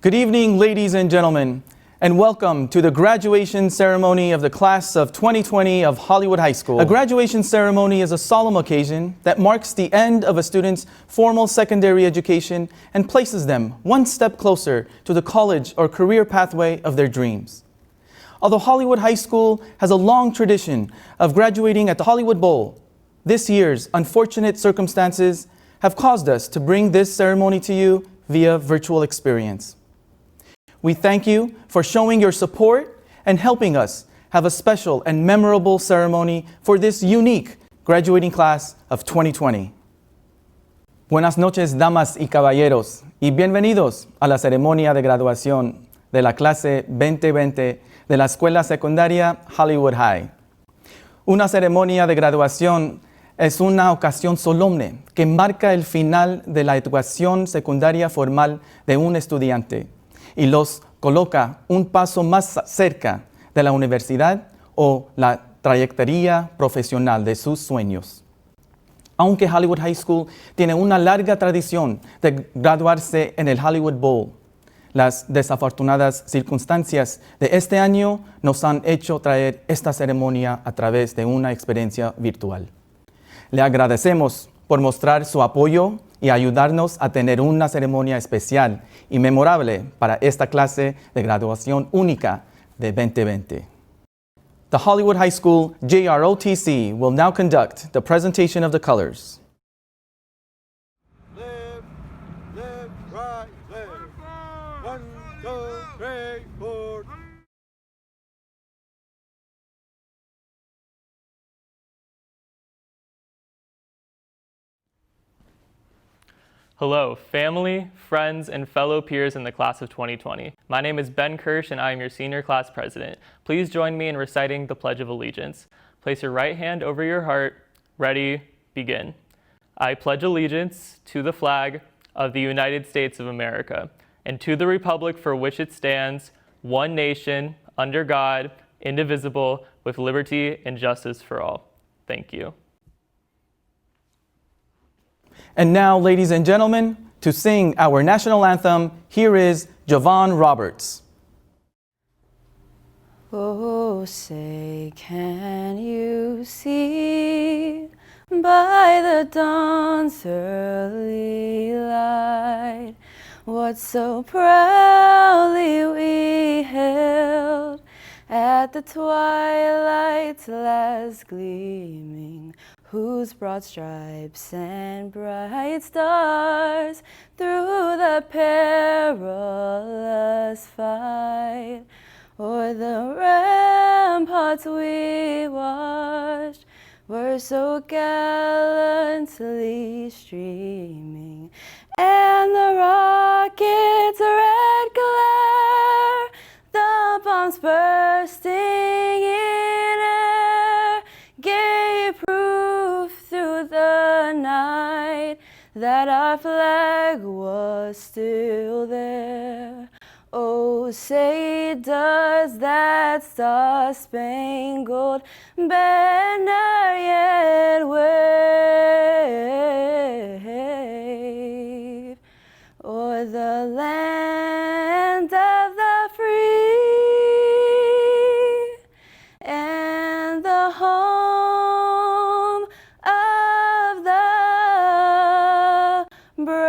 Good evening, ladies and gentlemen, and welcome to the graduation ceremony of the class of 2020 of Hollywood High School. A graduation ceremony is a solemn occasion that marks the end of a student's formal secondary education and places them one step closer to the college or career pathway of their dreams. Although Hollywood High School has a long tradition of graduating at the Hollywood Bowl, this year's unfortunate circumstances have caused us to bring this ceremony to you via virtual experience. We thank you for showing your support and helping us have a special and memorable ceremony for this unique graduating class of 2020. Buenas noches, damas y caballeros, y bienvenidos a la ceremonia de graduación de la clase 2020 de la Escuela Secundaria Hollywood High. Una ceremonia de graduación es una ocasión solemne que marca el final de la educación secundaria formal de un estudiante y los coloca un paso más cerca de la universidad o la trayectoria profesional de sus sueños. Aunque Hollywood High School tiene una larga tradición de graduarse en el Hollywood Bowl, las desafortunadas circunstancias de este año nos han hecho traer esta ceremonia a través de una experiencia virtual. Le agradecemos por mostrar su apoyo y ayudarnos a tener una ceremonia especial y memorable para esta clase de graduación única de 2020. The Hollywood High School JROTC will now conduct the presentation of the colors. Left, left, right, left. 1, 2, 3, 4. Hello, family, friends, and fellow peers in the class of 2020. My name is Ben Kirsch, and I am your senior class president. Please join me in reciting the Pledge of Allegiance. Place your right hand over your heart. Ready, begin. I pledge allegiance to the flag of the United States of America and to the republic for which it stands, one nation, under God, indivisible, with liberty and justice for all. Thank you. And now, ladies and gentlemen, to sing our national anthem, here is Javon Roberts. Oh, say, can you see by the dawn's early light what so proudly we hailed at the twilight's last gleaming, whose broad stripes and bright stars through the perilous fight o'er the ramparts we watched were so gallantly streaming, and the rocket's red glare, the bombs bursting in air, gave proof through the night that our flag was still there. Oh, say, does that star-spangled banner yet wave o'er the land of the free and the home of the brave?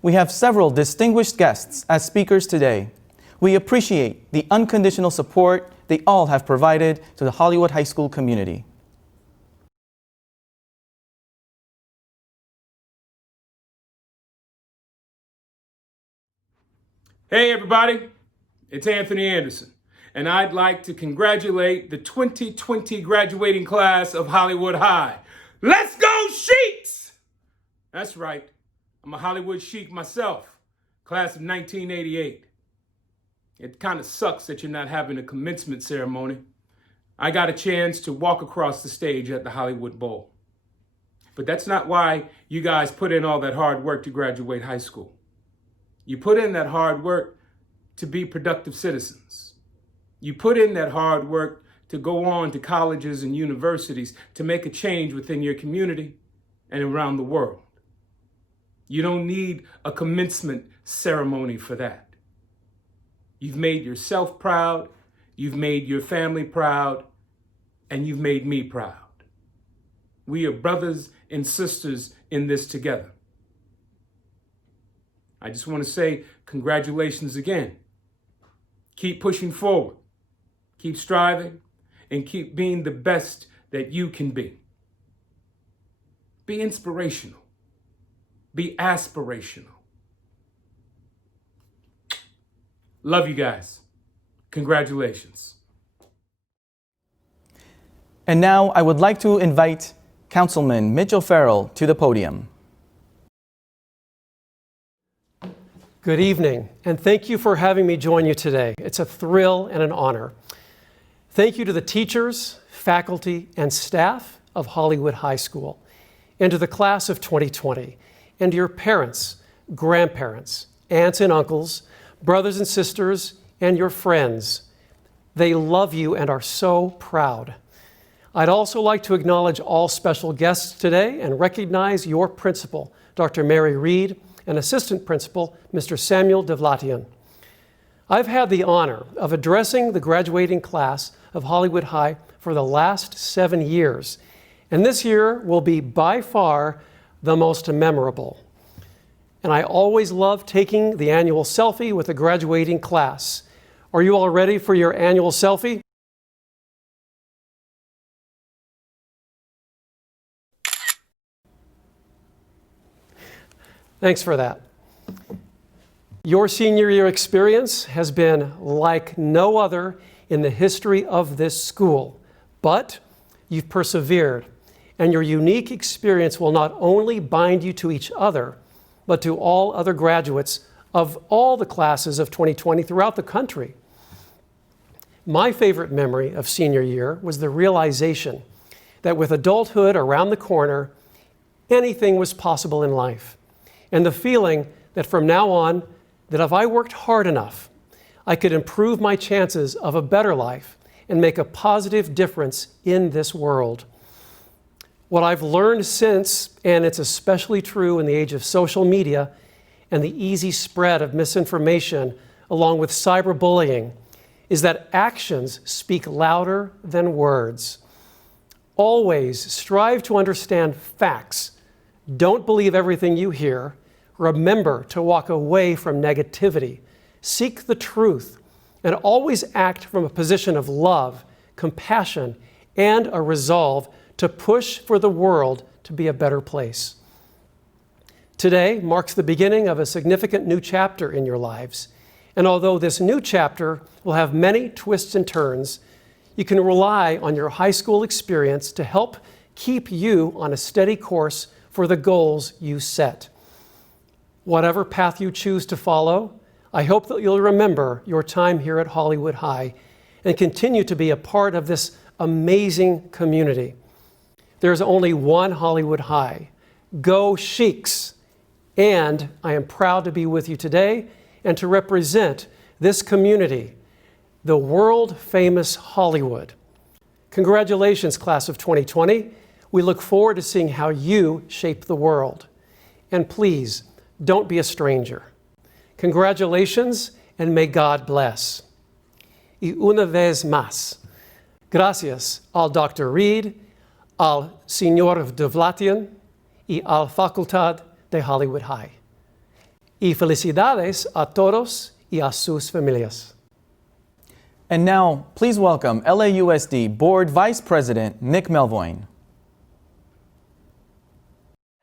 We have several distinguished guests as speakers today. We appreciate the unconditional support they all have provided to the Hollywood High School community. Hey everybody, it's Anthony Anderson, and I'd like to congratulate the 2020 graduating class of Hollywood High. Let's go Sheiks! That's right, I'm a Hollywood Sheik myself, class of 1988. It kind of sucks that you're not having a commencement ceremony. I got a chance to walk across the stage at the Hollywood Bowl. But that's not why you guys put in all that hard work to graduate high school. You put in that hard work to be productive citizens. You put in that hard work to go on to colleges and universities to make a change within your community and around the world. You don't need a commencement ceremony for that. You've made yourself proud, you've made your family proud, and you've made me proud. We are brothers and sisters in this together. I just want to say congratulations again. Keep pushing forward, keep striving, and keep being the best that you can be. Be inspirational. Be aspirational. Love you guys. Congratulations. And now I would like to invite Councilman Mitch O'Farrell to the podium. Good evening, and thank you for having me join you today. It's a thrill and an honor. Thank you to the teachers, faculty, and staff of Hollywood High School, and to the class of 2020, and to your parents, grandparents, aunts and uncles, brothers and sisters, and your friends. They love you and are so proud. I'd also like to acknowledge all special guests today and recognize your principal, Dr. Mary Reed, and assistant principal, Mr. Samuel Devlatian. I've had the honor of addressing the graduating class of Hollywood High for the last 7 years, and this year will be by far the most memorable. And I always love taking the annual selfie with the graduating class. Are you all ready for your annual selfie? Thanks for that. Your senior year experience has been like no other in the history of this school, but you've persevered, and your unique experience will not only bind you to each other, but to all other graduates of all the classes of 2020 throughout the country. My favorite memory of senior year was the realization that with adulthood around the corner, anything was possible in life. And the feeling that from now on, that if I worked hard enough, I could improve my chances of a better life and make a positive difference in this world. What I've learned since, and it's especially true in the age of social media and the easy spread of misinformation along with cyberbullying, is that actions speak louder than words. Always strive to understand facts. Don't believe everything you hear. Remember to walk away from negativity. Seek the truth, and always act from a position of love, compassion, and a resolve to push for the world to be a better place. Today marks the beginning of a significant new chapter in your lives. And although this new chapter will have many twists and turns, you can rely on your high school experience to help keep you on a steady course for the goals you set. Whatever path you choose to follow, I hope that you'll remember your time here at Hollywood High and continue to be a part of this amazing community. There's only one Hollywood High. Go Sheiks! And I am proud to be with you today and to represent this community, the world-famous Hollywood. Congratulations, class of 2020. We look forward to seeing how you shape the world. And please, don't be a stranger. Congratulations, and may God bless. Y una vez más, gracias al Dr. Reed, al Señor Devlatian y al Facultad de Hollywood High. Y felicidades a todos y a sus familias. And now, please welcome LAUSD Board Vice President Nick Melvoin.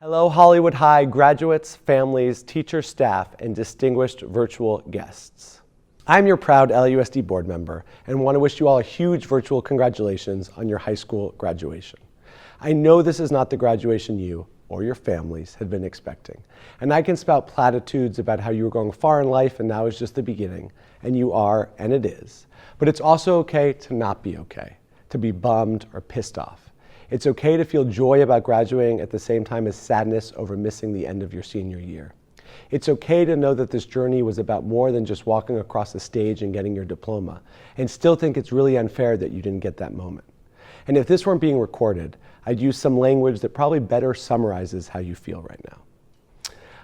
Hello, Hollywood High graduates, families, teachers, staff, and distinguished virtual guests. I'm your proud LAUSD board member and want to wish you all a huge virtual congratulations on your high school graduation. I know this is not the graduation you or your families had been expecting, and I can spout platitudes about how you were going far in life and now is just the beginning, and you are, and it is. But it's also okay to not be okay, to be bummed or pissed off. It's okay to feel joy about graduating at the same time as sadness over missing the end of your senior year. It's okay to know that this journey was about more than just walking across the stage and getting your diploma, and still think it's really unfair that you didn't get that moment. And if this weren't being recorded, I'd use some language that probably better summarizes how you feel right now.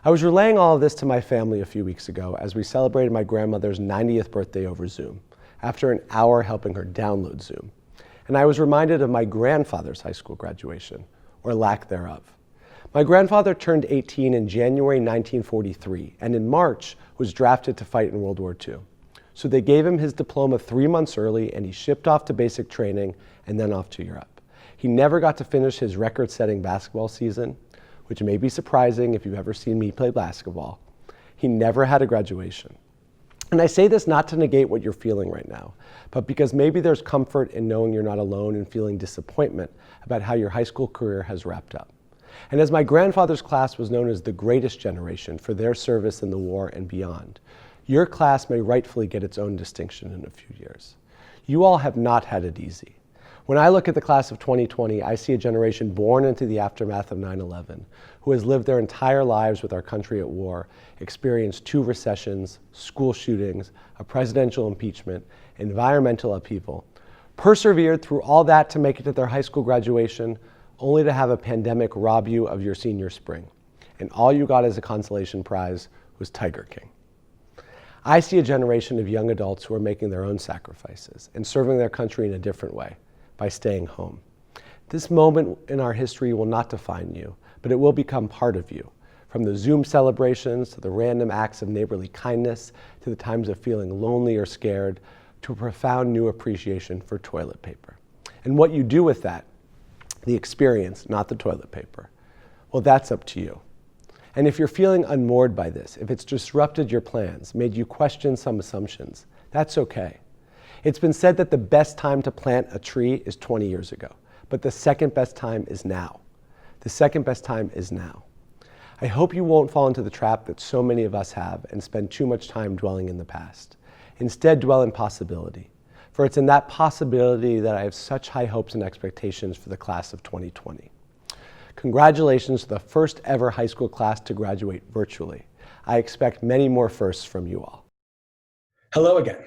I was relaying all of this to my family a few weeks ago as we celebrated my grandmother's 90th birthday over Zoom, after an hour helping her download Zoom. And I was reminded of my grandfather's high school graduation, or lack thereof. My grandfather turned 18 in January 1943, and in March was drafted to fight in World War II. So they gave him his diploma 3 months early, and he shipped off to basic training and then off to Europe. He never got to finish his record-setting basketball season, which may be surprising if you've ever seen me play basketball. He never had a graduation. And I say this not to negate what you're feeling right now, but because maybe there's comfort in knowing you're not alone and feeling disappointment about how your high school career has wrapped up. And as my grandfather's class was known as the greatest generation for their service in the war and beyond, your class may rightfully get its own distinction in a few years. You all have not had it easy. When I look at the class of 2020, I see a generation born into the aftermath of 9/11, who has lived their entire lives with our country at war, experienced 2 recessions, school shootings, a presidential impeachment, environmental upheaval, persevered through all that to make it to their high school graduation, only to have a pandemic rob you of your senior spring. And all you got as a consolation prize was Tiger King. I see a generation of young adults who are making their own sacrifices and serving their country in a different way, by staying home. This moment in our history will not define you, but it will become part of you. From the Zoom celebrations, to the random acts of neighborly kindness, to the times of feeling lonely or scared, to a profound new appreciation for toilet paper. And what you do with that, the experience, not the toilet paper, well, that's up to you. And if you're feeling unmoored by this, if it's disrupted your plans, made you question some assumptions, that's okay. It's been said that the best time to plant a tree is 20 years ago, but the second best time is now. The second best time is now. I hope you won't fall into the trap that so many of us have and spend too much time dwelling in the past. Instead, dwell in possibility. For it's in that possibility that I have such high hopes and expectations for the class of 2020. Congratulations to the first ever high school class to graduate virtually. I expect many more firsts from you all. Hello again.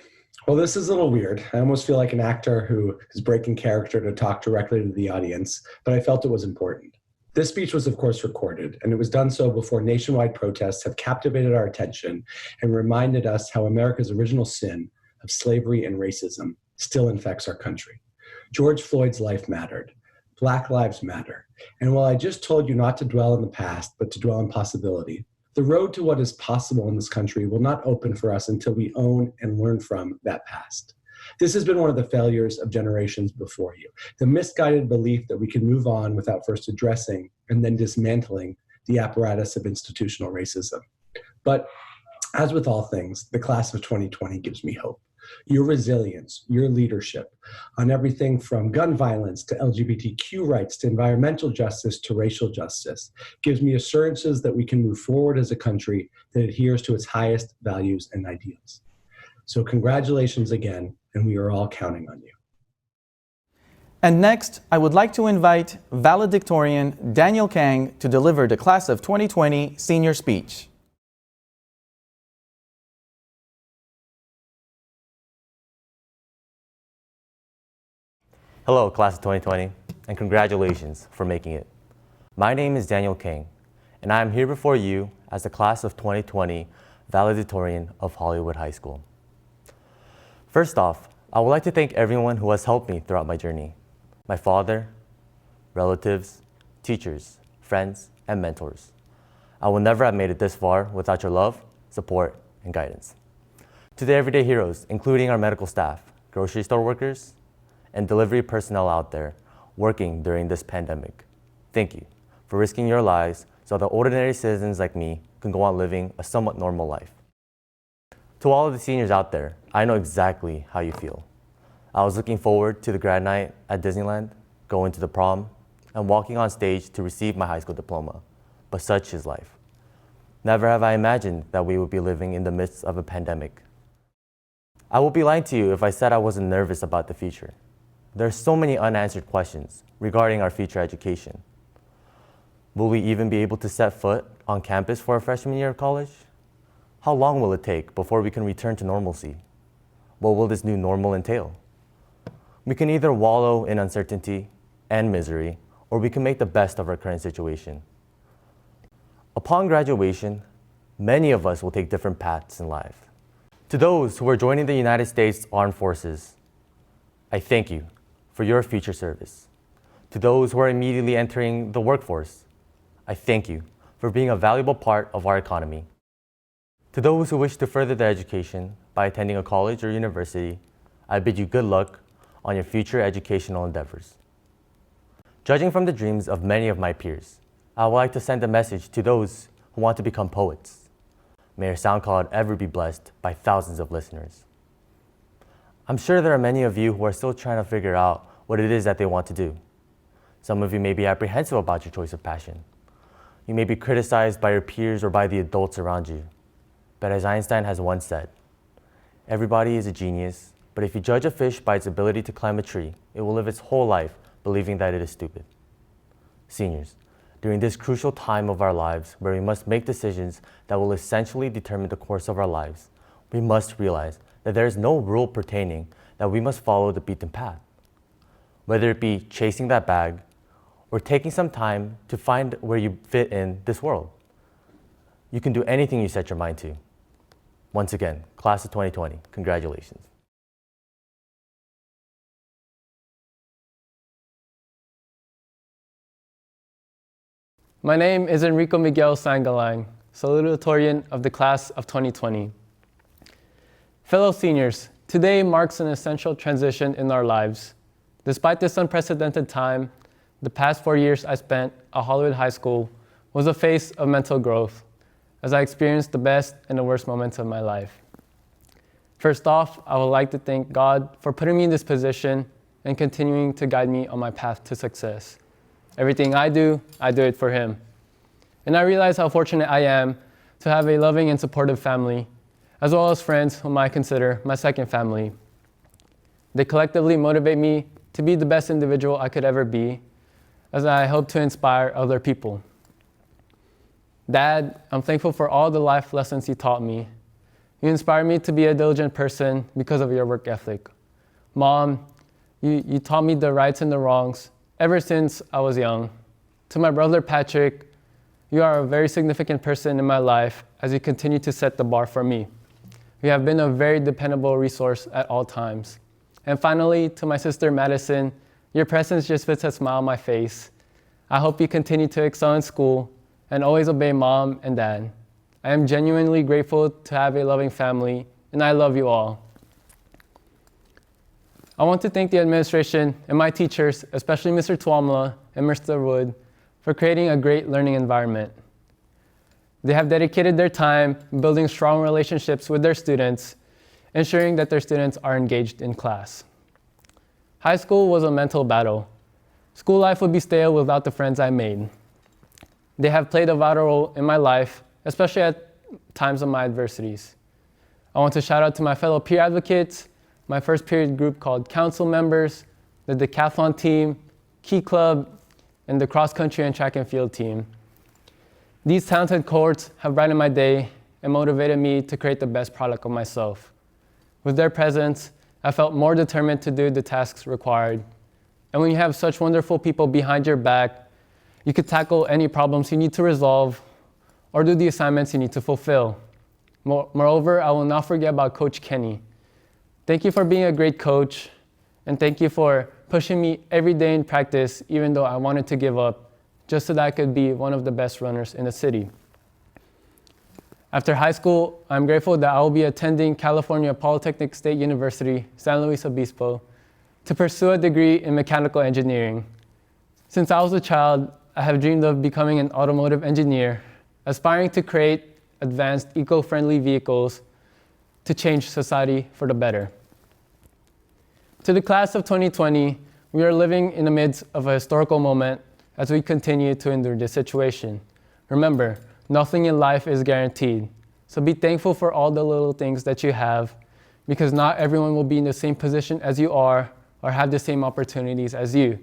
Well, this is a little weird. I almost feel like an actor who is breaking character to talk directly to the audience, but I felt it was important. This speech was, of course, recorded, and it was done so before nationwide protests have captivated our attention and reminded us how America's original sin of slavery and racism still infects our country. George Floyd's life mattered. Black lives matter. And while I just told you not to dwell in the past, but to dwell in possibility, the road to what is possible in this country will not open for us until we own and learn from that past. This has been one of the failures of generations before you. The misguided belief that we can move on without first addressing and then dismantling the apparatus of institutional racism. But as with all things, the class of 2020 gives me hope. Your resilience, your leadership on everything from gun violence to LGBTQ rights to environmental justice to racial justice gives me assurances that we can move forward as a country that adheres to its highest values and ideals. So congratulations again, and we are all counting on you. And next, I would like to invite valedictorian Daniel Kang to deliver the class of 2020 senior speech. Hello, class of 2020, and congratulations for making it. My name is Daniel King, and I am here before you as the class of 2020 valedictorian of Hollywood High School. First off, I would like to thank everyone who has helped me throughout my journey. My father, relatives, teachers, friends, and mentors. I would never have made it this far without your love, support, and guidance. To the everyday heroes, including our medical staff, grocery store workers, and delivery personnel out there working during this pandemic, thank you for risking your lives so that ordinary citizens like me can go on living a somewhat normal life. To all of the seniors out there, I know exactly how you feel. I was looking forward to the grad night at Disneyland, going to the prom, and walking on stage to receive my high school diploma, but such is life. Never have I imagined that we would be living in the midst of a pandemic. I would be lying to you if I said I wasn't nervous about the future. There are so many unanswered questions regarding our future education. Will we even be able to set foot on campus for our freshman year of college? How long will it take before we can return to normalcy? What will this new normal entail? We can either wallow in uncertainty and misery, or we can make the best of our current situation. Upon graduation, Many of us will take different paths in life. To those who are joining the United States Armed Forces, I thank you for your future service. To those who are immediately entering the workforce, I thank you for being a valuable part of our economy. To those who wish to further their education by attending a college or university, I bid you good luck on your future educational endeavors. Judging from the dreams of many of my peers, I would like to send a message to those who want to become poets. May your SoundCloud ever be blessed by thousands of listeners. I'm sure there are many of you who are still trying to figure out what it is that they want to do. Some of you may be apprehensive about your choice of passion. You may be criticized by your peers or by the adults around you. But as Einstein has once said, everybody is a genius, but if you judge a fish by its ability to climb a tree, it will live its whole life believing that it is stupid. Seniors, during this crucial time of our lives where we must make decisions that will essentially determine the course of our lives, we must realize that there is no rule pertaining that we must follow the beaten path. Whether it be chasing that bag or taking some time to find where you fit in this world, you can do anything you set your mind to. Once again, class of 2020, congratulations. My name is Enrico Miguel Sangalang, salutatorian of the class of 2020. Fellow seniors, today marks an essential transition in our lives. Despite this unprecedented time, the past 4 years I spent at Hollywood High School was a phase of mental growth, as I experienced the best and the worst moments of my life. First off, I would like to thank God for putting me in this position and continuing to guide me on my path to success. Everything I do it for Him. And I realize how fortunate I am to have a loving and supportive family, as well as friends whom I consider my second family. They collectively motivate me to be the best individual I could ever be, as I hope to inspire other people. Dad, I'm thankful for all the life lessons you taught me. You inspired me to be a diligent person because of your work ethic. Mom, you taught me the rights and the wrongs ever since I was young. To my brother Patrick, you are a very significant person in my life as you continue to set the bar for me. You have been a very dependable resource at all times. And finally, to my sister Madison, your presence just puts a smile on my face. I hope you continue to excel in school and always obey Mom and Dad. I am genuinely grateful to have a loving family, and I love you all. I want to thank the administration and my teachers, especially Mr. Tuamla and Mr. Wood, for creating a great learning environment. They have dedicated their time building strong relationships with their students, ensuring that their students are engaged in class. High school was a mental battle. School life would be stale without the friends I made. They have played a vital role in my life, especially at times of my adversities. I want to shout out to my fellow peer advocates, my first period group called council members, the decathlon team, Key Club, and the cross country and track and field team. These talented cohorts have brightened my day and motivated me to create the best product of myself. With their presence, I felt more determined to do the tasks required. And when you have such wonderful people behind your back, you could tackle any problems you need to resolve or do the assignments you need to fulfill. Moreover, I will not forget about Coach Kenny. Thank you for being a great coach, and thank you for pushing me every day in practice, even though I wanted to give up, just so that I could be one of the best runners in the city. After high school, I'm grateful that I will be attending California Polytechnic State University, San Luis Obispo, to pursue a degree in mechanical engineering. Since I was a child, I have dreamed of becoming an automotive engineer, aspiring to create advanced eco-friendly vehicles to change society for the better. To the class of 2020, we are living in the midst of a historical moment as we continue to endure this situation. Remember, nothing in life is guaranteed, so be thankful for all the little things that you have, because not everyone will be in the same position as you are or have the same opportunities as you.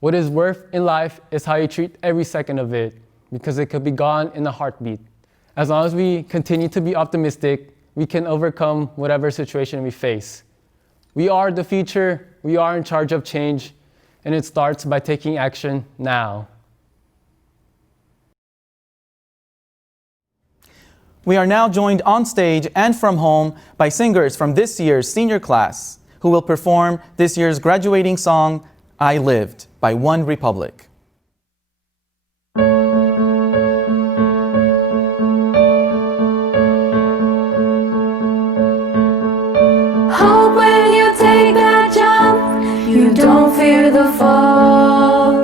What is worth in life is how you treat every second of it, because it could be gone in a heartbeat. As long as we continue to be optimistic, we can overcome whatever situation we face. We are the future, we are in charge of change, and it starts by taking action now. We are now joined on stage and from home by singers from this year's senior class who will perform this year's graduating song, I Lived, by One Republic. Hope when you take that jump, you don't fear the fall.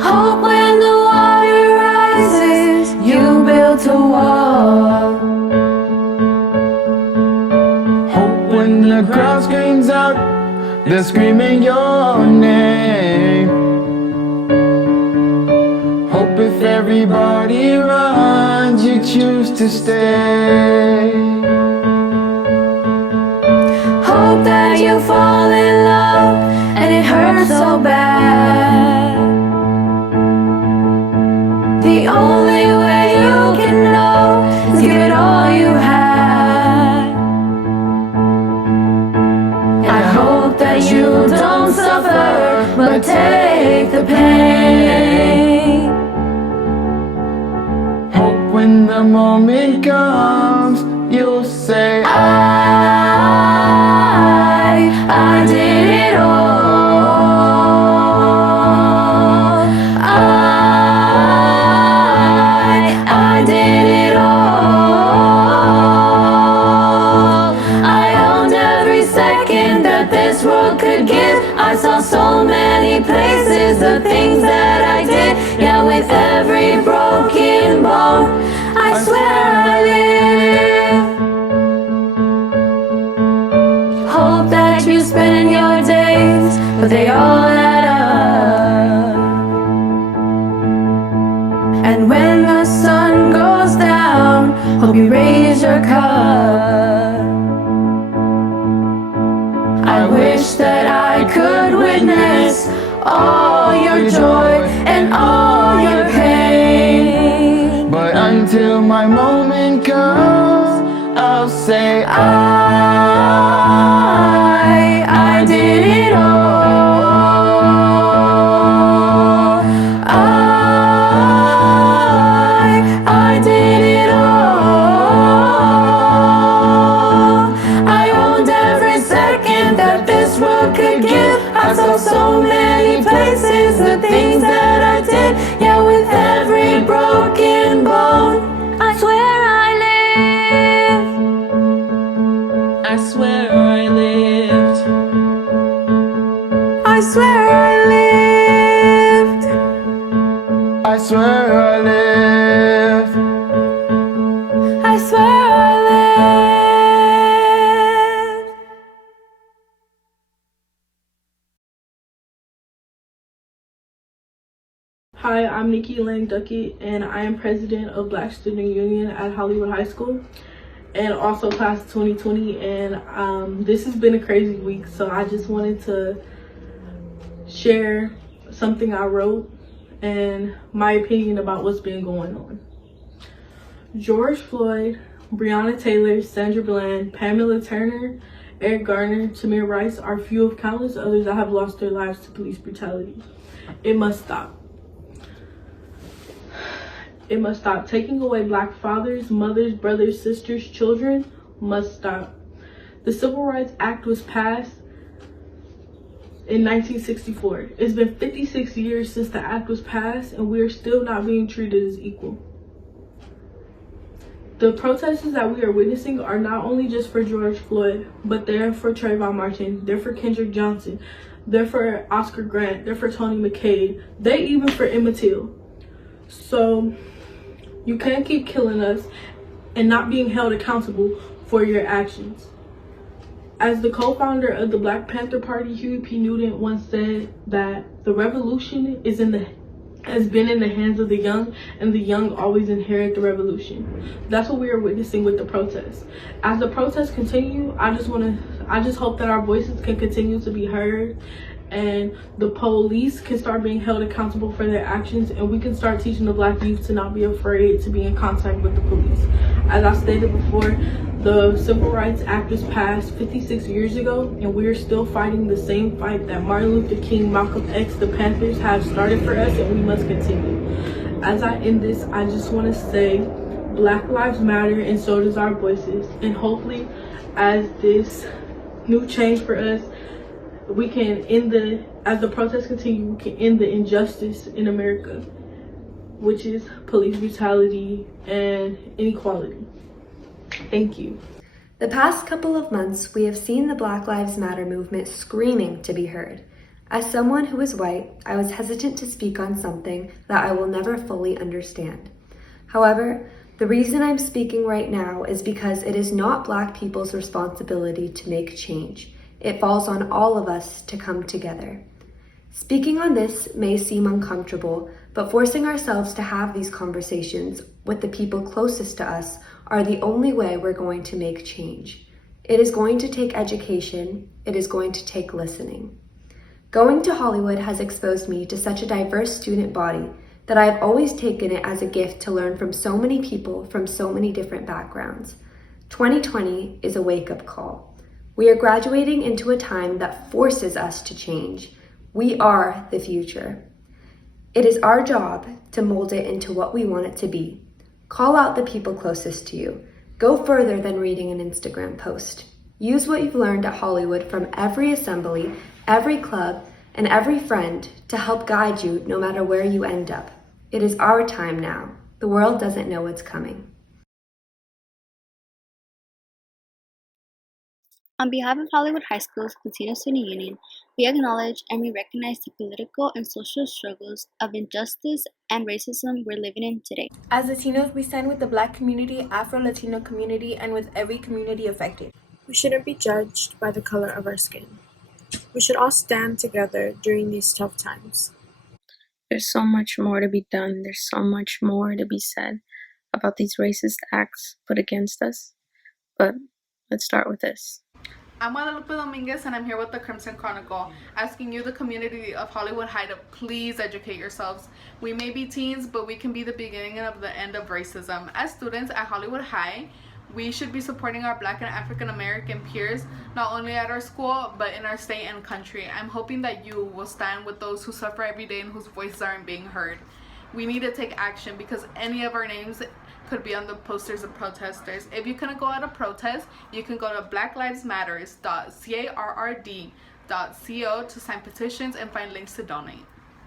Hope when the water rises, you build a wall. Hope when the crowd screams out, they're screaming your name. Hope if everybody runs, you choose to stay. Hope that you fall in love and it hurts so bad. The only way you can know is give it all you had. I hope that you don't suffer, but take the pain. Hope when the moment comes, you'll say, I did it all. I did it all. I owned every second that this world could give. I saw so many places, the things that I did. Yeah, with every broken bone, I swear I live. Hope that you spend your days, but they all add up. And when the sun goes down, hope you raise your cup. I wish that I could witness all your joy and all your pain. but until my moment comes, I'll say, I did it all. I did it all. I owned every second that this world could give. I saw so many places, the things that I did. Yeah, with every broken bone, I swear I lived. I swear I lived. I swear I lived. I swear I lived. I swear I lived. Hi, I'm Nikki Lang Duckett, and I am president of Black Student Union at Hollywood High School, and also class of 2020. And this has been a crazy week, so I just wanted to share something I wrote and my opinion about what's been going on. George Floyd, Breonna Taylor, Sandra Bland, Pamela Turner, Eric Garner, Tamir Rice are few of countless others that have lost their lives to police brutality. It must stop. It must stop. Taking away Black fathers, mothers, brothers, sisters, children must stop. The Civil Rights Act was passed in 1964. It's been 56 years since the act was passed, and we are still not being treated as equal. The protests that we are witnessing are not only just for George Floyd, but they're for Trayvon Martin, they're for Kendrick Johnson, they're for Oscar Grant, they're for Tony McCade, they even for Emmett Till. So you can't keep killing us and not being held accountable for your actions. As the co-founder of the Black Panther Party, Huey P. Newton once said that the revolution has been in the hands of the young, and the young always inherit the revolution. That's what we are witnessing with the protests. As the protests continue, I just hope that our voices can continue to be heard, and the police can start being held accountable for their actions, and we can start teaching the Black youth to not be afraid to be in contact with the police. As I stated before, the Civil Rights Act was passed 56 years ago, and we are still fighting the same fight that Martin Luther King, Malcolm X, the Panthers have started for us, and we must continue. As I end this, I just want to say Black Lives Matter and so does our voices. And hopefully as this new change for us, we can as the protests continue, we can end the injustice in America, which is police brutality and inequality. Thank you. The past couple of months, we have seen the Black Lives Matter movement screaming to be heard. As someone who is white, I was hesitant to speak on something that I will never fully understand. However, the reason I'm speaking right now is because it is not Black people's responsibility to make change. It falls on all of us to come together. Speaking on this may seem uncomfortable, but forcing ourselves to have these conversations with the people closest to us are the only way we're going to make change. It is going to take education. It is going to take listening. Going to Hollywood has exposed me to such a diverse student body that I have always taken it as a gift to learn from so many people from so many different backgrounds. 2020 is a wake-up call. We are graduating into a time that forces us to change. We are the future. It is our job to mold it into what we want it to be. Call out the people closest to you. Go further than reading an Instagram post. Use what you've learned at Hollywood from every assembly, every club, and every friend to help guide you no matter where you end up. It is our time now. The world doesn't know what's coming. On behalf of Hollywood High School's Latino Student Union, we acknowledge and we recognize the political and social struggles of injustice and racism we're living in today. As Latinos, we stand with the Black community, Afro-Latino community, and with every community affected. We shouldn't be judged by the color of our skin. We should all stand together during these tough times. There's so much more to be done. There's so much more to be said about these racist acts put against us. But let's start with this. I'm Guadalupe Dominguez, and I'm here with the Crimson Chronicle, asking you, the community of Hollywood High, to please educate yourselves. We may be teens, but we can be the beginning of the end of racism. As students at Hollywood High, we should be supporting our Black and African American peers, not only at our school, but in our state and country. I'm hoping that you will stand with those who suffer every day and whose voices aren't being heard. We need to take action because any of our names could be on the posters of protesters. If you couldn't go out a protest, you can go to blacklivesmatters.carrd.co to sign petitions and find links to donate.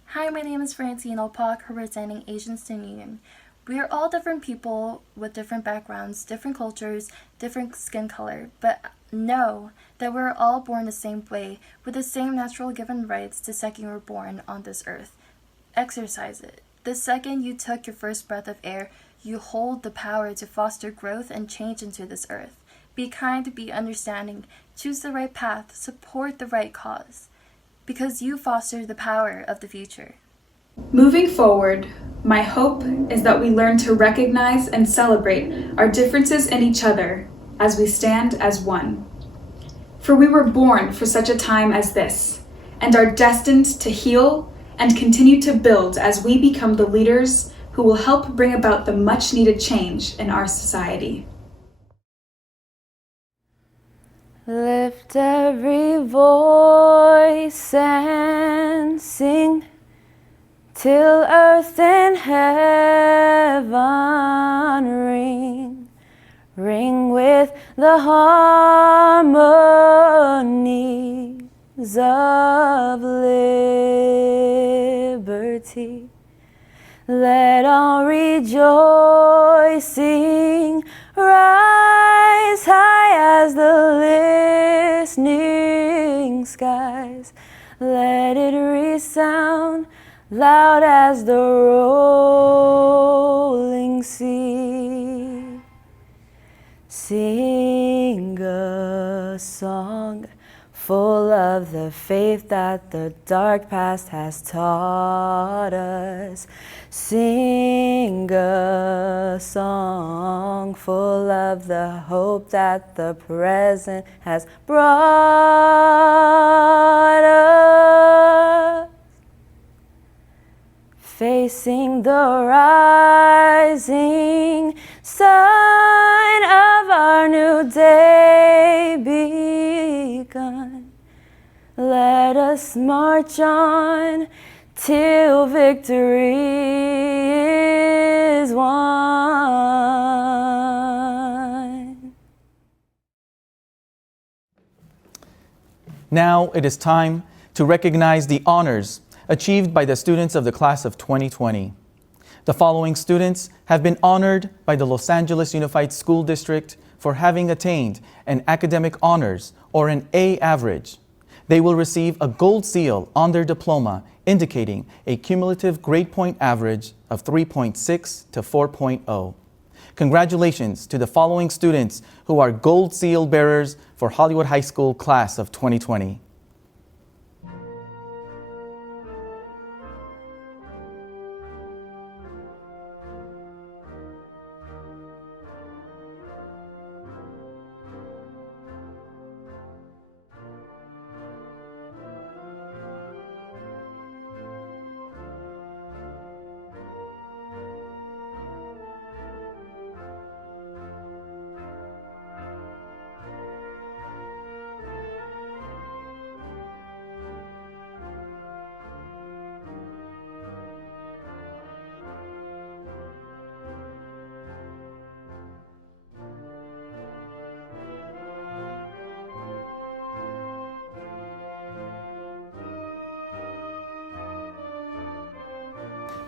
Hi, my name is Francine Opak, representing Asian Student Union. We are all different people with different backgrounds, different cultures, different skin color, but know that we're all born the same way with the same natural given rights the second you were born on this earth. Exercise it. The second you took your first breath of air, you hold the power to foster growth and change into this earth. Be kind, be understanding, choose the right path, support the right cause, because you foster the power of the future. Moving forward, my hope is that we learn to recognize and celebrate our differences in each other as we stand as one. For we were born for such a time as this, and are destined to heal and continue to build as we become the leaders who will help bring about the much-needed change in our society. Lift every voice and sing till earth and heaven ring, ring with the harmonies of liberty. Let all rejoicing rise high as the listening skies. Let it resound loud as the rolling sea. Sing a song full of the faith that the dark past has taught us. Sing a song full of the hope that the present has brought us. Facing the rising sun of our new day begun. Let us march on till victory is won. Now it is time to recognize the honors achieved by the students of the class of 2020. The following students have been honored by the Los Angeles Unified School District for having attained an academic honors or an A average. They will receive a gold seal on their diploma indicating a cumulative grade point average of 3.6 to 4.0. Congratulations to the following students who are gold seal bearers for Hollywood High School class of 2020.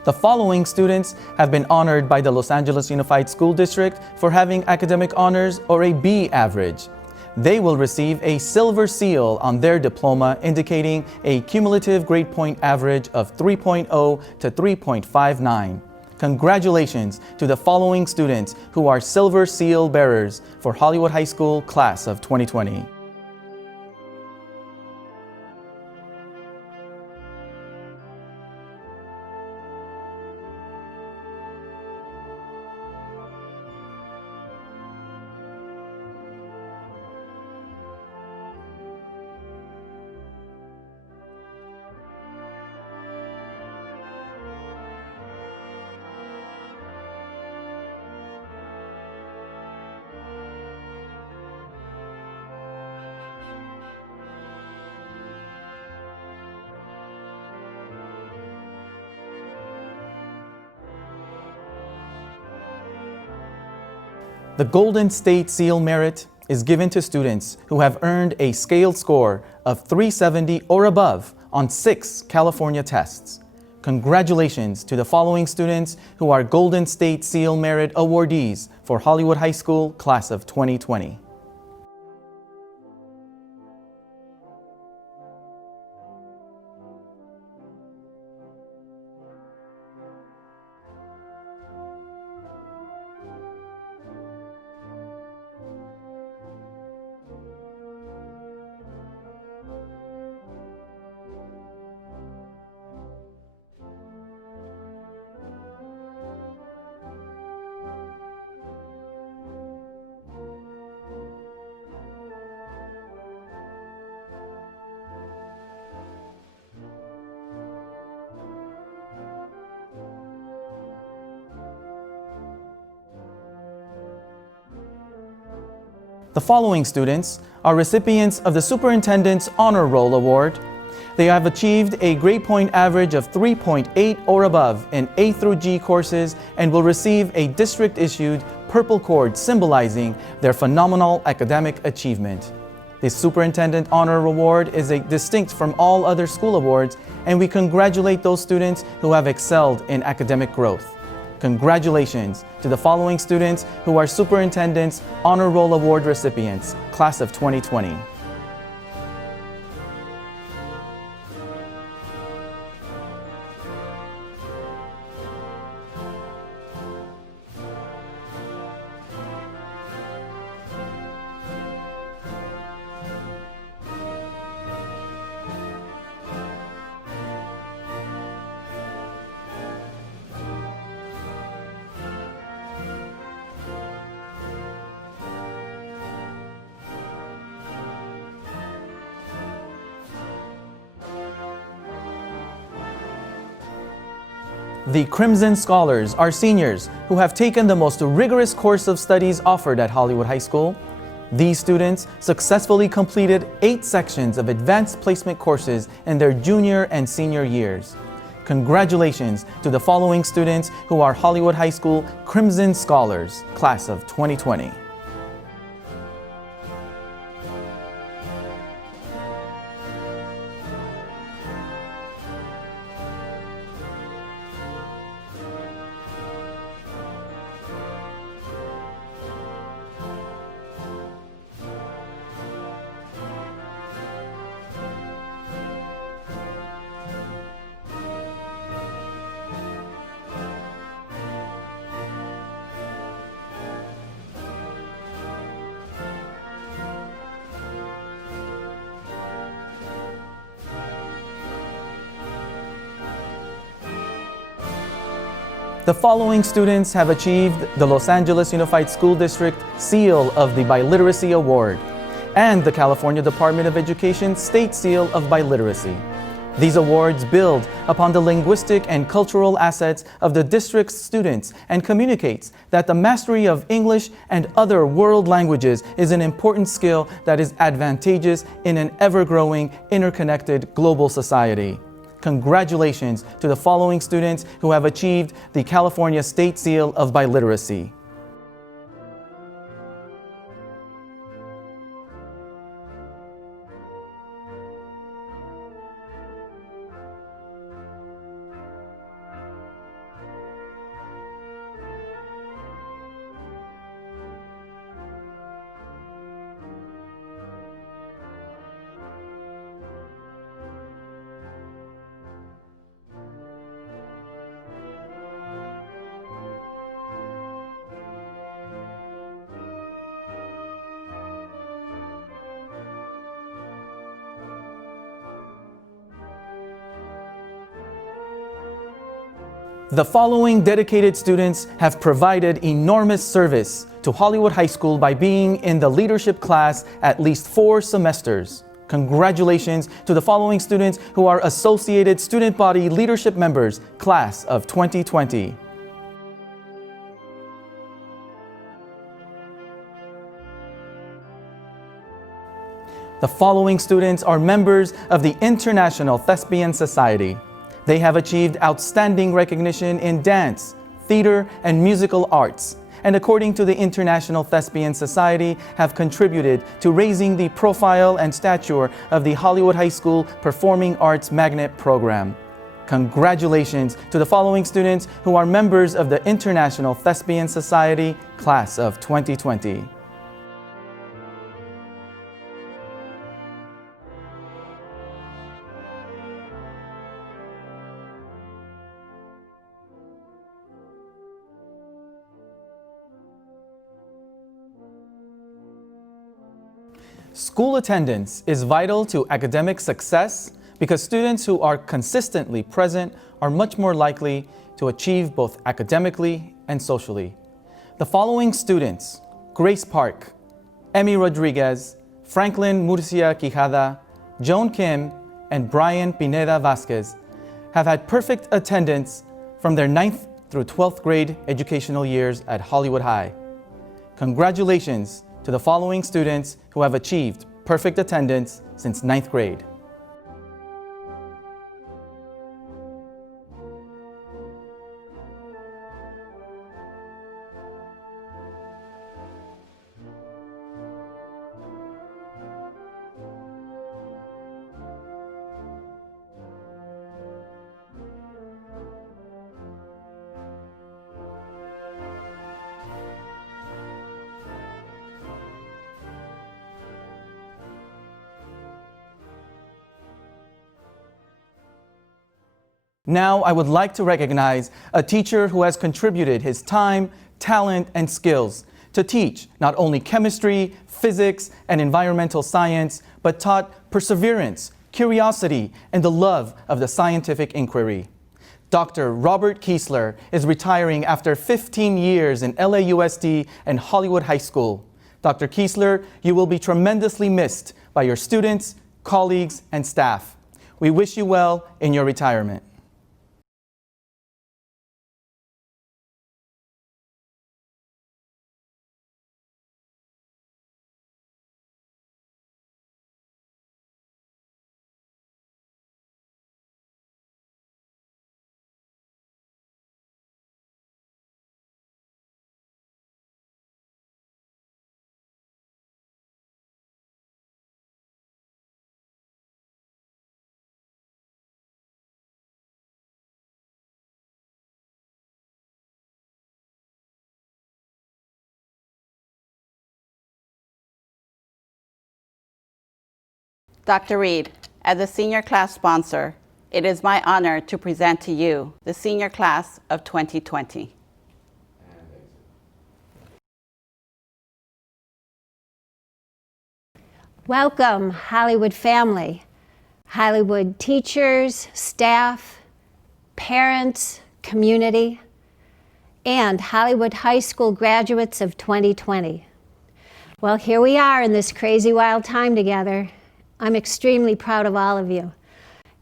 The following students have been honored by the Los Angeles Unified School District for having academic honors or a B average. They will receive a silver seal on their diploma indicating a cumulative grade point average of 3.0 to 3.59. Congratulations to the following students who are silver seal bearers for Hollywood High School class of 2020. The Golden State Seal Merit is given to students who have earned a scaled score of 370 or above on 6 California tests. Congratulations to the following students who are Golden State Seal Merit awardees for Hollywood High School class of 2020. The following students are recipients of the Superintendent's Honor Roll Award. They have achieved a grade point average of 3.8 or above in A through G courses and will receive a district-issued purple cord symbolizing their phenomenal academic achievement. The Superintendent Honor Award is distinct from all other school awards, and we congratulate those students who have excelled in academic growth. Congratulations to the following students who are Superintendent's Honor Roll Award recipients, class of 2020. The Crimson Scholars are seniors who have taken the most rigorous course of studies offered at Hollywood High School. These students successfully completed 8 sections of advanced placement courses in their junior and senior years. Congratulations to the following students who are Hollywood High School Crimson Scholars, class of 2020. The following students have achieved the Los Angeles Unified School District Seal of the Biliteracy Award and the California Department of Education State Seal of Biliteracy. These awards build upon the linguistic and cultural assets of the district's students and communicates that the mastery of English and other world languages is an important skill that is advantageous in an ever-growing, interconnected global society. Congratulations to the following students who have achieved the California State Seal of Biliteracy. The following dedicated students have provided enormous service to Hollywood High School by being in the leadership class at least 4 semesters. Congratulations to the following students who are Associated Student Body Leadership Members, class of 2020. The following students are members of the International Thespian Society. They have achieved outstanding recognition in dance, theater, and musical arts, and according to the International Thespian Society, have contributed to raising the profile and stature of the Hollywood High School Performing Arts Magnet Program. Congratulations to the following students who are members of the International Thespian Society, class of 2020. School attendance is vital to academic success because students who are consistently present are much more likely to achieve both academically and socially. The following students, Grace Park, Emmy Rodriguez, Franklin Murcia Quijada, Joan Kim, and Brian Pineda Vasquez, have had perfect attendance from their 9th through 12th grade educational years at Hollywood High. Congratulations to the following students who have achieved perfect attendance since 9th grade. Now I would like to recognize a teacher who has contributed his time, talent, and skills to teach not only chemistry, physics, and environmental science, but taught perseverance, curiosity, and the love of the scientific inquiry. Dr. Robert Kiesler is retiring after 15 years in LAUSD and Hollywood High School. Dr. Kiesler, you will be tremendously missed by your students, colleagues, and staff. We wish you well in your retirement. Dr. Reed, as a senior class sponsor, it is my honor to present to you the senior class of 2020. Welcome, Hollywood family, Hollywood teachers, staff, parents, community, and Hollywood High School graduates of 2020. Well, here we are in this crazy wild time together. I'm extremely proud of all of you.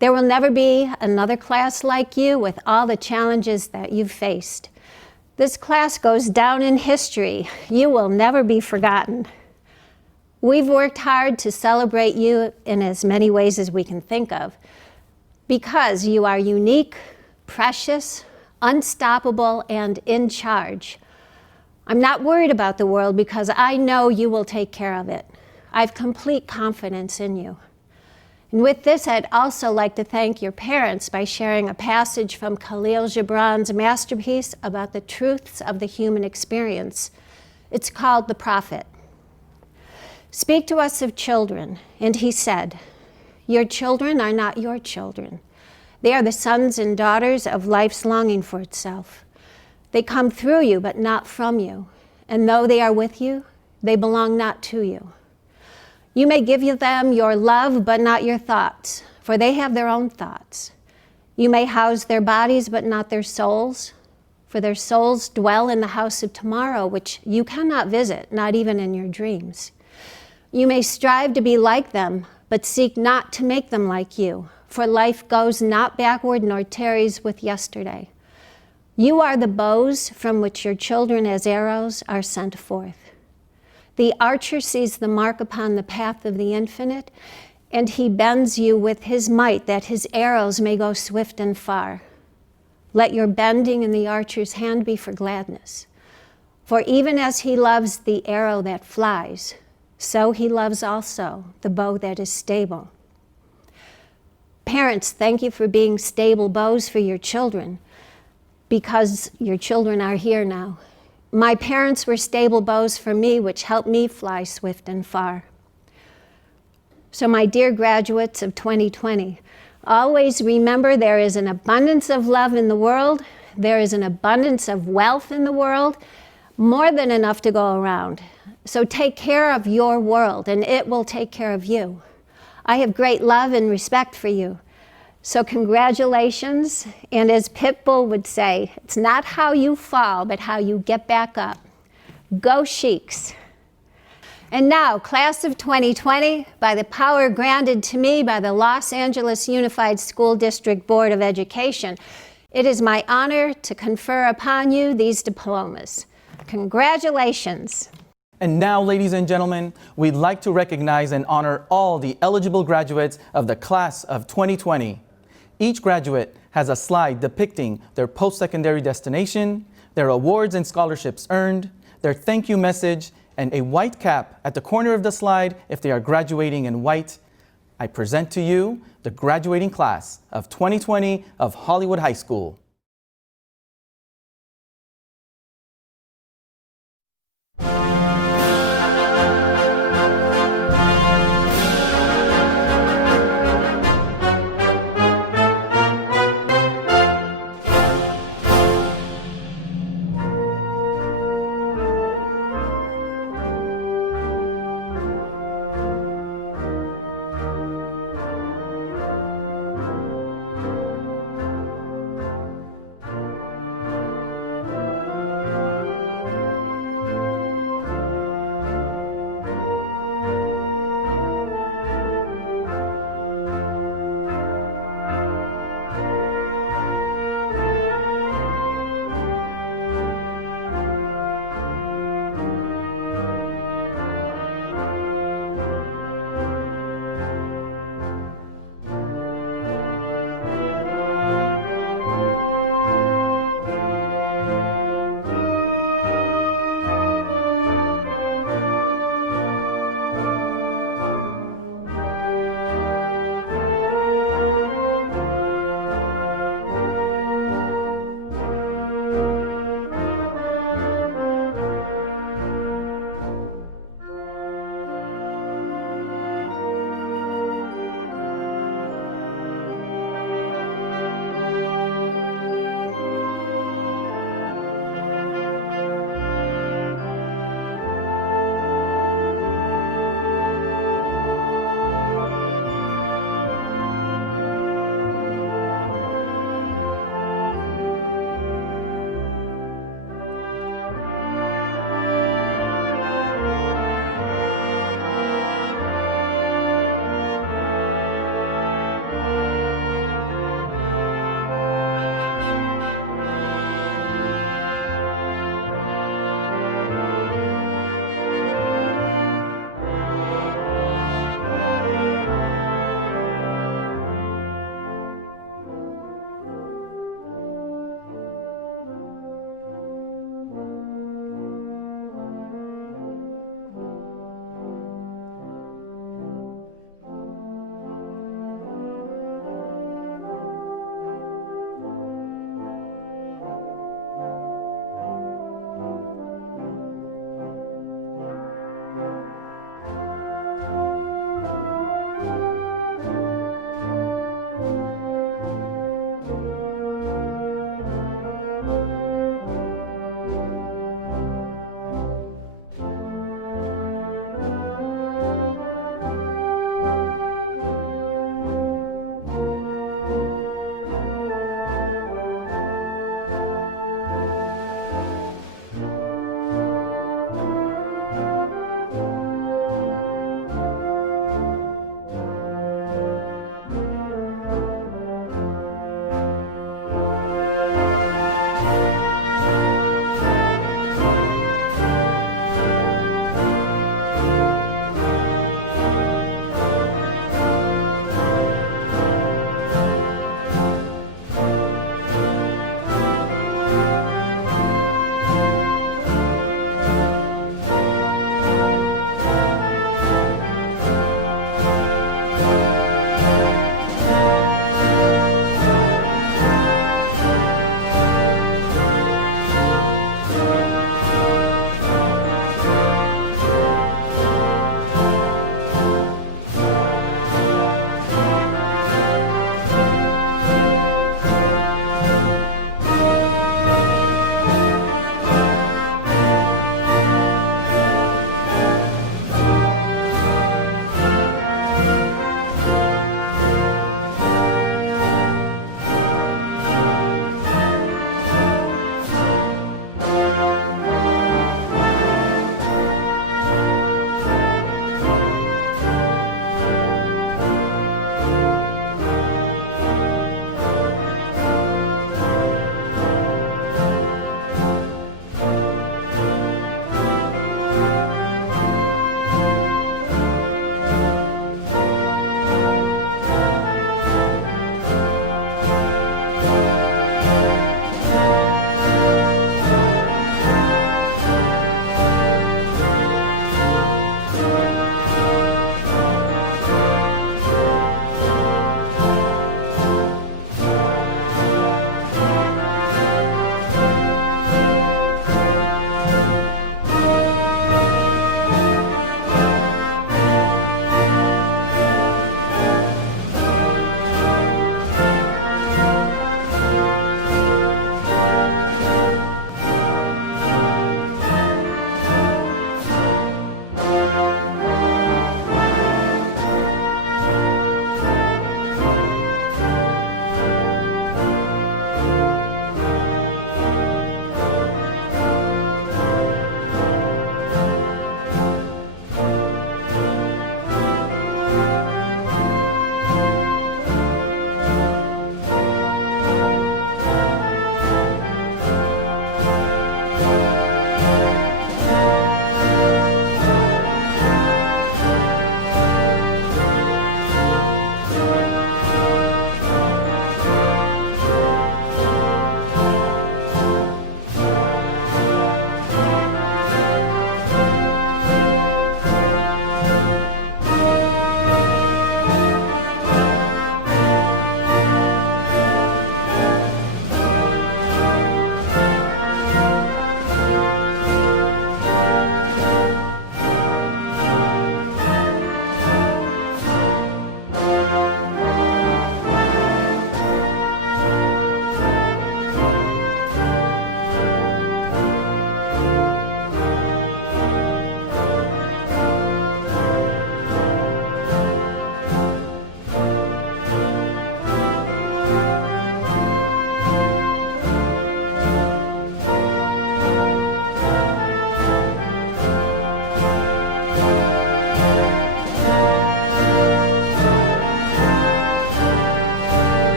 There will never be another class like you with all the challenges that you've faced. This class goes down in history. You will never be forgotten. We've worked hard to celebrate you in as many ways as we can think of, because you are unique, precious, unstoppable, and in charge. I'm not worried about the world because I know you will take care of it. I have complete confidence in you. And with this, I'd also like to thank your parents by sharing a passage from Khalil Gibran's masterpiece about the truths of the human experience. It's called The Prophet. Speak to us of children, and he said, your children are not your children. They are the sons and daughters of life's longing for itself. They come through you, but not from you. And though they are with you, they belong not to you. You may give them your love, but not your thoughts, for they have their own thoughts. You may house their bodies, but not their souls, for their souls dwell in the house of tomorrow, which you cannot visit, not even in your dreams. You may strive to be like them, but seek not to make them like you, for life goes not backward nor tarries with yesterday. You are the bows from which your children as arrows are sent forth. The archer sees the mark upon the path of the infinite, and he bends you with his might that his arrows may go swift and far. Let your bending in the archer's hand be for gladness. For even as he loves the arrow that flies, so he loves also the bow that is stable. Parents, thank you for being stable bows for your children, because your children are here now. My parents were stable bows for me, which helped me fly swift and far. So my dear graduates of 2020, always remember there is an abundance of love in the world. There is an abundance of wealth in the world, more than enough to go around. So take care of your world, and it will take care of you. I have great love and respect for you. So congratulations, and as Pitbull would say, it's not how you fall, but how you get back up. Go Sheiks. And now, class of 2020, by the power granted to me by the Los Angeles Unified School District Board of Education, it is my honor to confer upon you these diplomas. Congratulations. And now, ladies and gentlemen, we'd like to recognize and honor all the eligible graduates of the class of 2020. Each graduate has a slide depicting their post-secondary destination, their awards and scholarships earned, their thank you message, and a white cap at the corner of the slide if they are graduating in white. I present to you the graduating class of 2020 of Hollywood High School.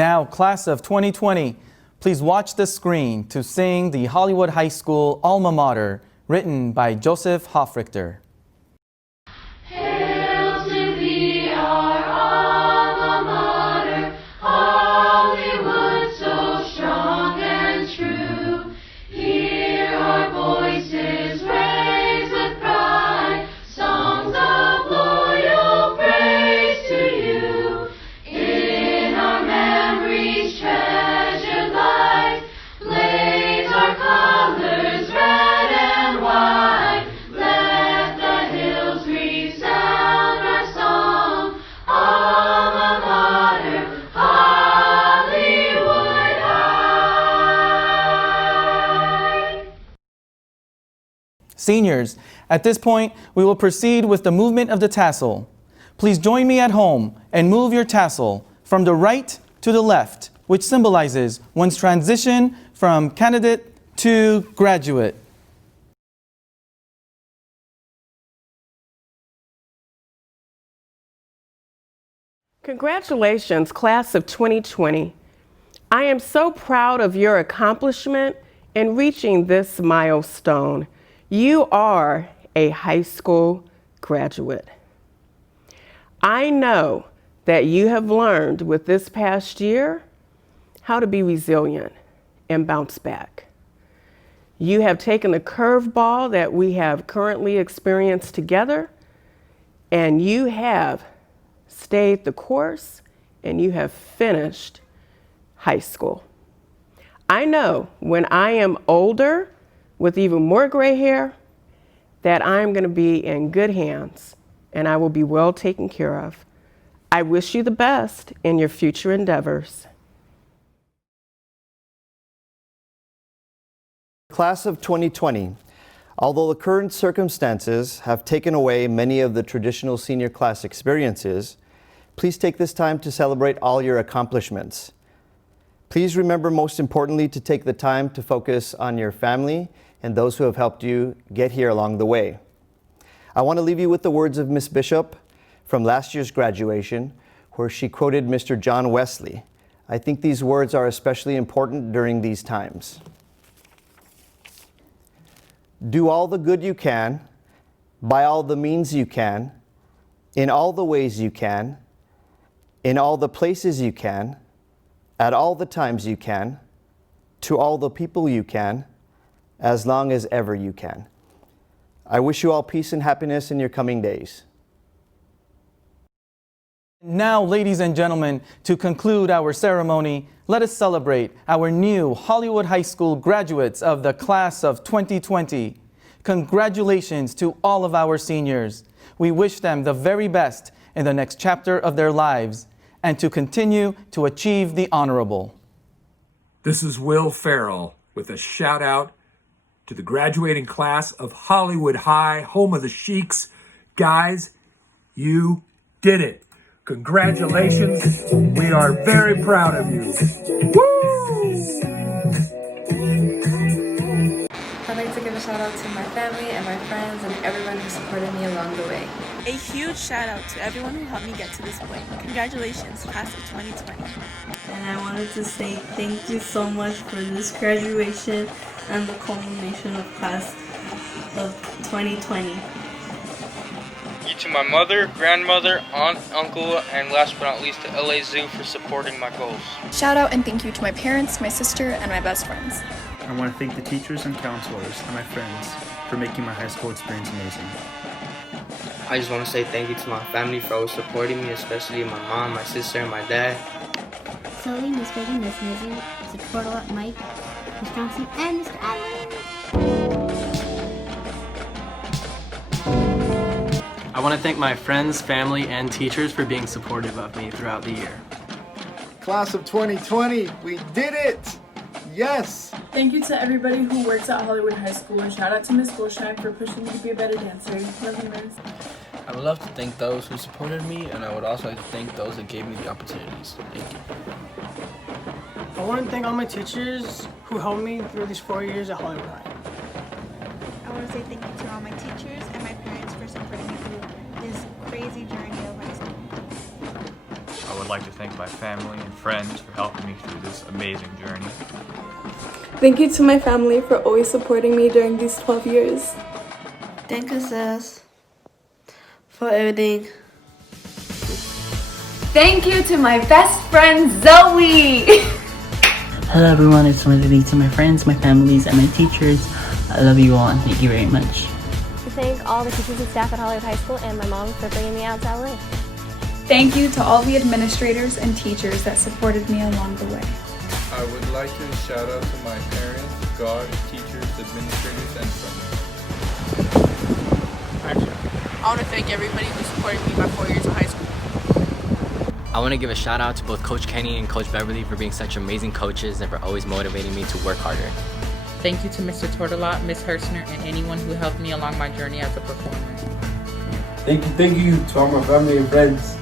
Now, class of 2020, please watch the screen to sing the Hollywood High School Alma Mater, written by Joseph Hofrichter. Hail to thee, our alma mater, Hollywood so strong and true. Hear our voices raised with pride, songs of loyal praise to you. In our memories treasured light, blaze our colors red and white. Let the hills resound our song, alma mater, Hollywood High. Seniors, at this point, we will proceed with the movement of the tassel. Please join me at home and move your tassel from the right to the left, which symbolizes one's transition from candidate to graduate. Congratulations, class of 2020. I am so proud of your accomplishment in reaching this milestone. You are a high school graduate. I know that you have learned with this past year how to be resilient and bounce back. You have taken the curveball that we have currently experienced together, and you have stayed the course, and you have finished high school. I know when I am older with even more gray hair that I'm going to be in good hands and I will be well taken care of. I wish you the best in your future endeavors. Class of 2020, although the current circumstances have taken away many of the traditional senior class experiences, please take this time to celebrate all your accomplishments. Please remember, most importantly, to take the time to focus on your family and those who have helped you get here along the way. I want to leave you with the words of Miss Bishop from last year's graduation, where she quoted Mr. John Wesley. I think these words are especially important during these times. Do all the good you can, by all the means you can, in all the ways you can, in all the places you can, at all the times you can, to all the people you can, as long as ever you can. I wish you all peace and happiness in your coming days. Now, ladies and gentlemen, to conclude our ceremony, let us celebrate our new Hollywood High School graduates of the class of 2020. Congratulations to all of our seniors. We wish them the very best in the next chapter of their lives and to continue to achieve the honorable. This is Will Farrell with a shout out to the graduating class of Hollywood High, home of the Sheiks. Guys, you did it. Congratulations. We are very proud of you. Woo! I'd like to give a shout out to my family and my friends and everyone who supported me along the way. A huge shout out to everyone who helped me get to this point. Congratulations, class of 2020. And I wanted to say thank you so much for this graduation and the culmination of class of 2020. To my mother, grandmother, aunt, uncle, and last but not least to LA Zoo for supporting my goals. Shout out and thank you to my parents, my sister, and my best friends. I want to thank the teachers and counselors and my friends for making my high school experience amazing. I just want to say thank you to my family for always supporting me, especially my mom, my sister, and my dad. Sully, Miss Betty, Miss Mizzy, Mr. Portola, Mike, Miss Johnson, and Mr. Allen. I want to thank my friends, family, and teachers for being supportive of me throughout the year. Class of 2020, we did it! Yes! Thank you to everybody who works at Hollywood High School, and shout out to Miss Goldschneid for pushing me to be a better dancer. Love you, Miss. I would love to thank those who supported me, and I would also like to thank those that gave me the opportunities. Thank you. I want to thank all my teachers who helped me through these 4 years at Hollywood High. I want to say thank you to all my teachers and my parents for supporting me through this crazy journey of high school. I want like to thank my family and friends for helping me through this amazing journey. Thank you to my family for always supporting me during these 12 years. Thank you, sis, for everything. Thank you to my best friend, Zoe! Hello everyone, I just wanted to thank to my friends, my families, and my teachers. I love you all and thank you very much. To thank all the teachers and staff at Hollywood High School and my mom for bringing me out to LA. Thank you to all the administrators and teachers that supported me along the way. I would like to shout out to my parents, God, teachers, administrators, and friends. I want to thank everybody who supported me my 4 years of high school. I want to give a shout out to both Coach Kenny and Coach Beverly for being such amazing coaches and for always motivating me to work harder. Thank you to Mr. Tortolot, Ms. Hertzner, and anyone who helped me along my journey as a performer. Thank you to all my family and friends.